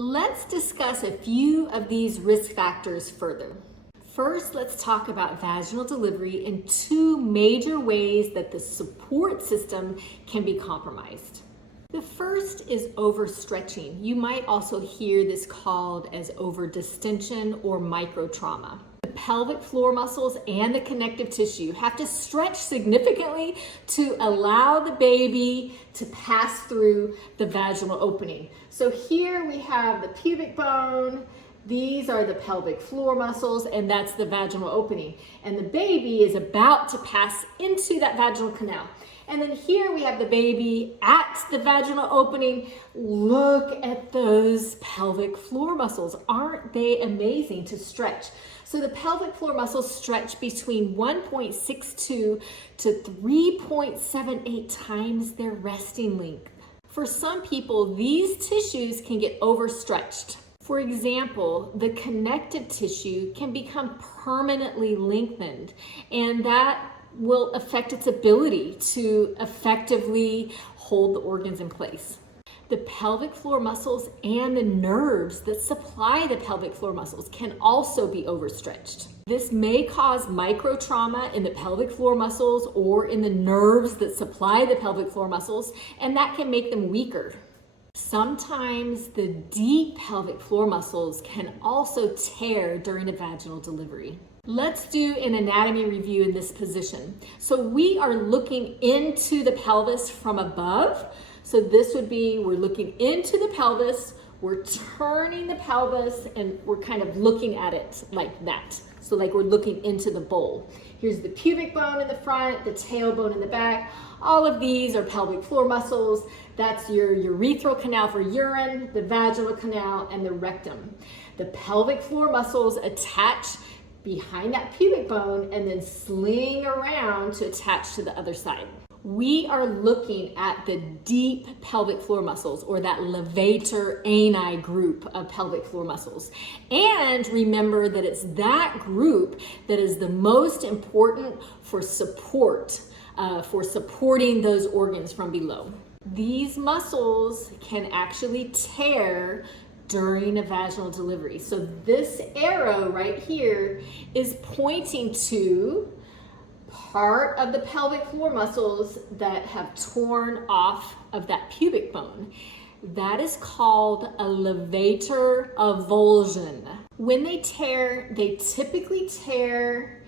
Let's discuss a few of these risk factors further. First, let's talk about vaginal delivery in two major ways that the support system can be compromised. The first is overstretching. You might also hear this called as overdistension or microtrauma. The pelvic floor muscles and the connective tissue have to stretch significantly to allow the baby to pass through the vaginal opening. So here we have the pubic bone, these are the pelvic floor muscles, and that's the vaginal opening. And the baby is about to pass into that vaginal canal. And then here we have the baby at the vaginal opening. Look at those pelvic floor muscles. Aren't they amazing to stretch? So the pelvic floor muscles stretch between 1.62 to 3.78 times their resting length. For some people, these tissues can get overstretched. For example, the connective tissue can become permanently lengthened, and that will affect its ability to effectively hold the organs in place. The pelvic floor muscles and the nerves that supply the pelvic floor muscles can also be overstretched. This may cause microtrauma in the pelvic floor muscles or in the nerves that supply the pelvic floor muscles, and that can make them weaker. Sometimes the deep pelvic floor muscles can also tear during a vaginal delivery. Let's do an anatomy review in this position. So we are looking into the pelvis from above. So this would be, we're looking into the pelvis, we're turning the pelvis, and we're kind of looking at it like that. So like we're looking into the bowl. Here's the pubic bone in the front, the tailbone in the back. All of these are pelvic floor muscles. That's your urethral canal for urine, the vaginal canal, and the rectum. The pelvic floor muscles attach behind that pubic bone and then sling around to attach to the other side. We are looking at the deep pelvic floor muscles, or that levator ani group of pelvic floor muscles. And remember that it's that group that is the most important for support, for supporting those organs from below. These muscles can actually tear during a vaginal delivery. So this arrow right here is pointing to part of the pelvic floor muscles that have torn off of that pubic bone. That is called a levator avulsion. When they tear, they typically tear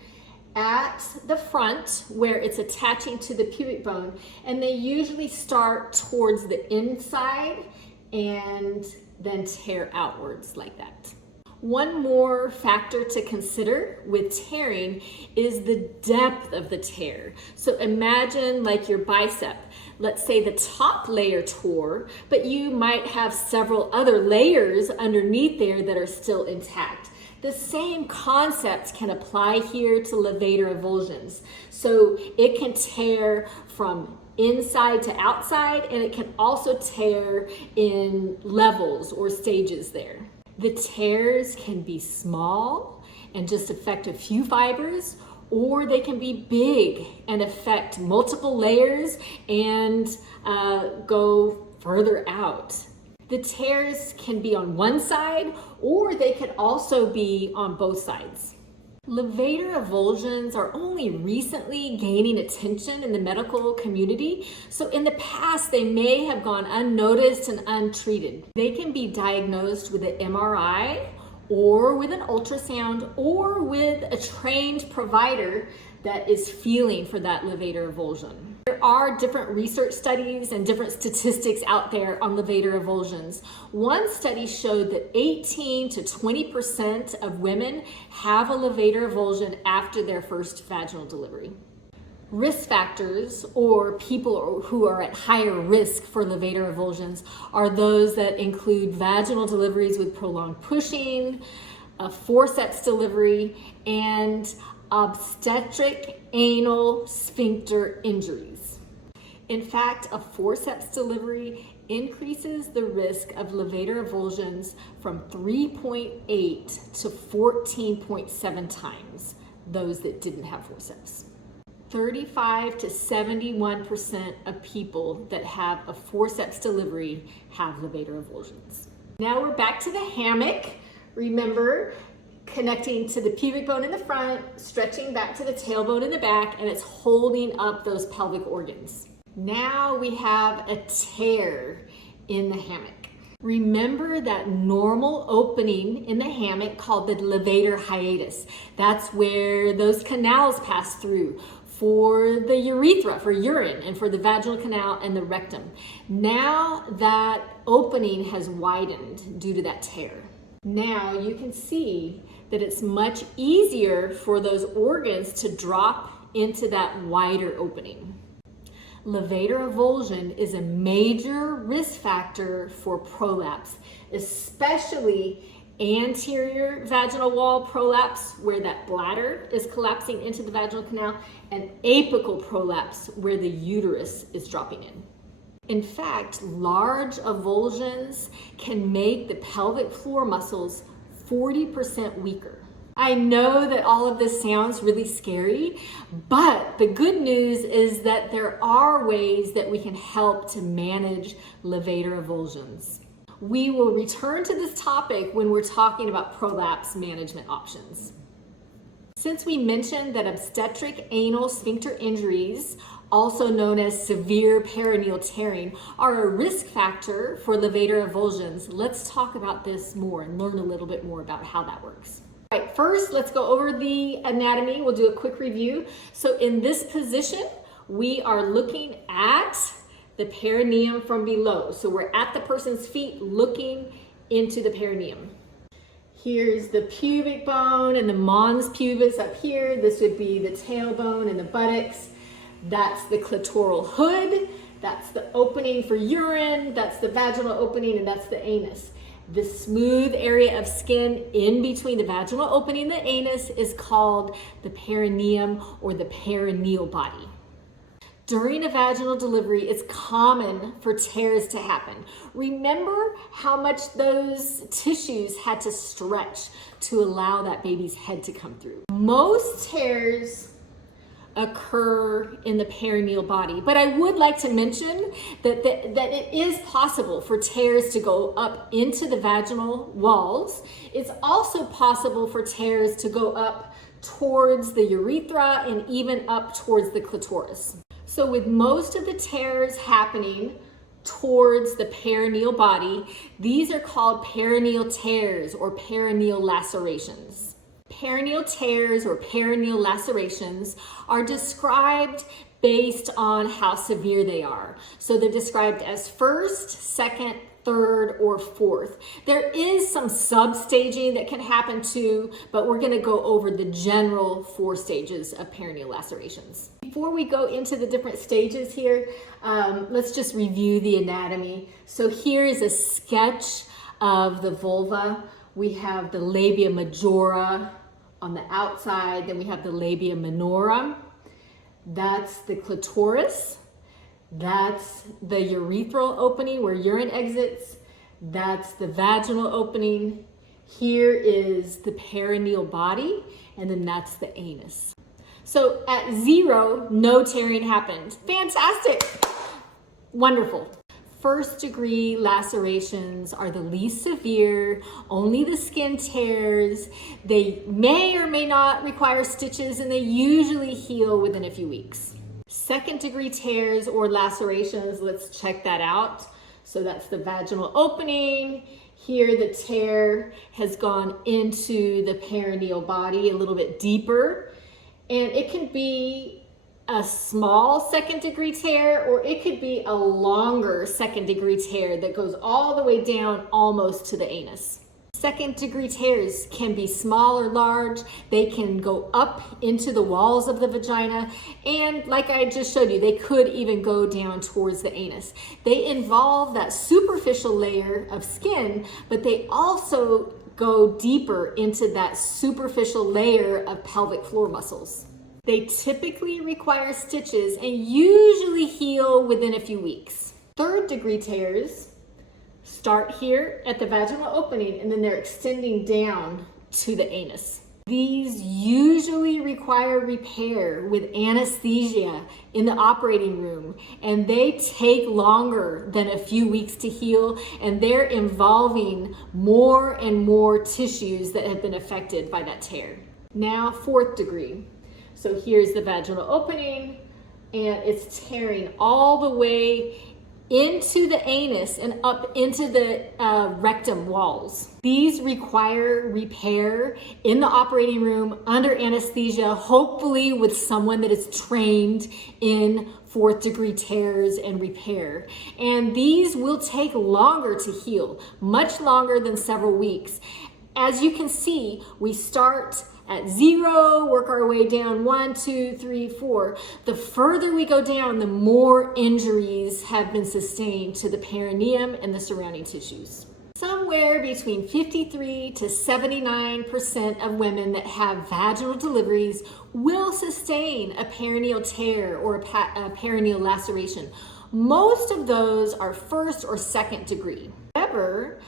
at the front where it's attaching to the pubic bone, and they usually start towards the inside and then tear outwards like that. One more factor to consider with tearing is the depth of the tear. So imagine like your bicep. Let's say the top layer tore, but you might have several other layers underneath there that are still intact. The same concepts can apply here to levator avulsions. So it can tear from inside to outside, and it can also tear in levels or stages there. The tears can be small and just affect a few fibers, or they can be big and affect multiple layers and go further out. The tears can be on one side, or they could also be on both sides. Levator avulsions are only recently gaining attention in the medical community, so in the past they may have gone unnoticed and untreated. They can be diagnosed with an MRI or with an ultrasound or with a trained provider that is feeling for that levator avulsion. There are different research studies and different statistics out there on levator avulsions. One study showed that 18 to 20% of women have a levator avulsion after their first vaginal delivery. Risk factors, or people who are at higher risk for levator avulsions, are those that include vaginal deliveries with prolonged pushing, a forceps delivery, and obstetric anal sphincter injuries. In fact, a forceps delivery increases the risk of levator avulsions from 3.8 to 14.7 times those that didn't have forceps. 35 to 71% of people that have a forceps delivery have levator avulsions. Now we're back to the hammock. Remember, connecting to the pubic bone in the front, stretching back to the tailbone in the back, and it's holding up those pelvic organs. Now we have a tear in the hammock. Remember that normal opening in the hammock called the levator hiatus. That's where those canals pass through for the urethra, for urine, and for the vaginal canal and the rectum. Now that opening has widened due to that tear. Now you can see that it's much easier for those organs to drop into that wider opening. Levator avulsion is a major risk factor for prolapse, especially anterior vaginal wall prolapse, where that bladder is collapsing into the vaginal canal, and apical prolapse, where the uterus is dropping in. In fact, large avulsions can make the pelvic floor muscles 40% weaker. I know that all of this sounds really scary, but the good news is that there are ways that we can help to manage levator avulsions. We will return to this topic when we're talking about prolapse management options. Since we mentioned that obstetric anal sphincter injuries, also known as severe perineal tearing, are a risk factor for levator avulsions, let's talk about this more and learn a little bit more about how that works. All right, first, let's go over the anatomy. We'll do a quick review. So in this position, we are looking at the perineum from below. So we're at the person's feet looking into the perineum. Here's the pubic bone and the mons pubis up here. This would be the tailbone and the buttocks. That's the clitoral hood. That's the opening for urine. That's the vaginal opening, and that's the anus. The smooth area of skin in between the vaginal opening and the anus is called the perineum or the perineal body. During a vaginal delivery, it's common for tears to happen. Remember how much those tissues had to stretch to allow that baby's head to come through. Most tears occur in the perineal body, but I would like to mention that it is possible for tears to go up into the vaginal walls. It's also possible for tears to go up towards the urethra and even up towards the clitoris. So with most of the tears happening towards the perineal body, these are called perineal tears or perineal lacerations. Perineal tears or perineal lacerations are described based on how severe they are. So they're described as first, second, third, or fourth. There is some sub-staging that can happen too, but we're going to go over the general 4 stages of perineal lacerations. Before we go into the different stages here, let's just review the anatomy. So here is a sketch of the vulva. We have the labia majora on the outside, then we have the labia minora. That's the clitoris. That's the urethral opening where urine exits. That's the vaginal opening. Here is the perineal body, and then that's the anus. So at 0, no tearing happened. Fantastic. Wonderful. First degree lacerations are the least severe, only the skin tears. They may or may not require stitches, and they usually heal within a few weeks. Second degree tears or lacerations, let's check that out. So that's the vaginal opening. Here the tear has gone into the perineal body a little bit deeper, and it can be a small second degree tear, or it could be a longer second degree tear that goes all the way down almost to the anus. Second degree tears can be small or large. They can go up into the walls of the vagina, and like I just showed you, they could even go down towards the anus. They involve that superficial layer of skin, but they also go deeper into that superficial layer of pelvic floor muscles. They typically require stitches and usually heal within a few weeks. Third degree tears start here at the vaginal opening, and then they're extending down to the anus. These usually require repair with anesthesia in the operating room, and they take longer than a few weeks to heal, and they're involving more and more tissues that have been affected by that tear. Now, 4th degree. So here's the vaginal opening, and it's tearing all the way into the anus and up into the rectum walls. These require repair in the operating room under anesthesia, hopefully with someone that is trained in 4th degree tears and repair. And these will take longer to heal, much longer than several weeks. As you can see, we start at 0, work our way down 1, 2, 3, 4. The further we go down, the more injuries have been sustained to the perineum and the surrounding tissues. Somewhere between 53 to 79% of women that have vaginal deliveries will sustain a perineal tear or a perineal laceration. Most of those are 1st or 2nd degree. However,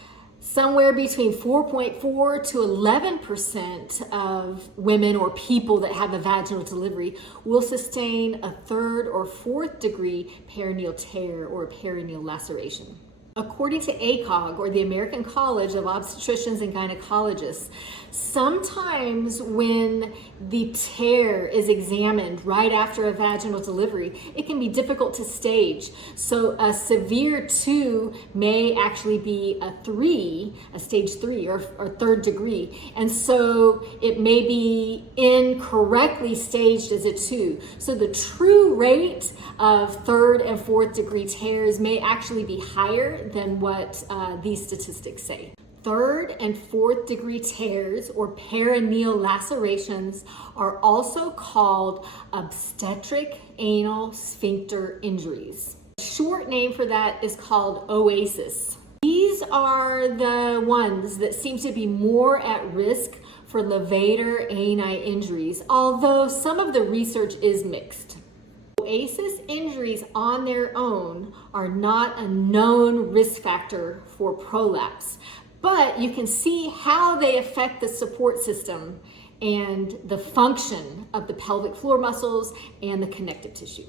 somewhere between 4.4 to 11% of women or people that have a vaginal delivery will sustain a 3rd or 4th degree perineal tear or perineal laceration. According to ACOG, or the American College of Obstetricians and Gynecologists, sometimes when the tear is examined right after a vaginal delivery, it can be difficult to stage. So a severe 2 may actually be a stage 3 or 3rd degree. And so it may be incorrectly staged as a 2. So the true rate of 3rd and 4th degree tears may actually be higher than what these statistics say. 3rd and 4th degree tears or perineal lacerations are also called obstetric anal sphincter injuries. A short name for that is called OASIS. These are the ones that seem to be more at risk for levator ani injuries, although some of the research is mixed. OASIS injuries on their own are not a known risk factor for prolapse, but you can see how they affect the support system and the function of the pelvic floor muscles and the connective tissue.